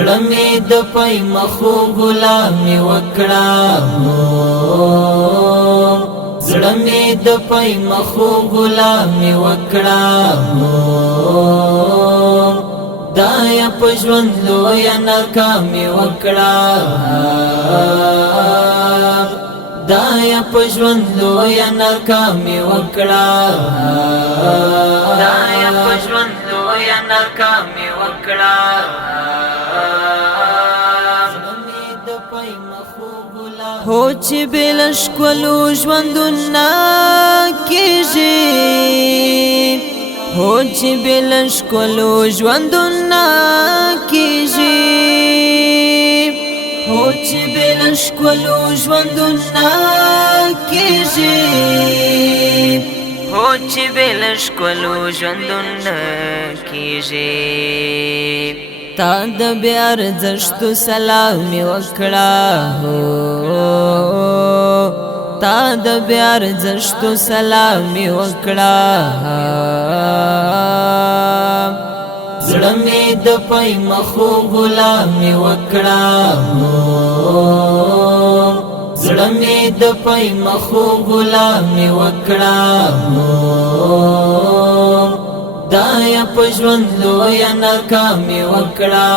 زړه مې د پای مخو غلامي وکړه زړه مې د پای مخو غلامي وکړه دا یا په ژوند لویه ناکامي وکړه دا یا په ژوند لویه ناکامي وکړه دا یا په ژوند لویه ناکامي وکړه هو چې بلش کولو ژوندونه کېږي هو چې بلش کولو ژوندونه کېږي هو چې بلش کولو ژوندونه کېږي هو چې بلش کولو ژوندونه کېږي تا د بیا ارزښتو سلامي وکړه تا د بیا ارزښتو سلامي وکړه زړه مې د پای مخو غلامي وکړه زړه مې د پای مخو غلامي وکړه دا یا په ژوند لویه ناکامي وکړه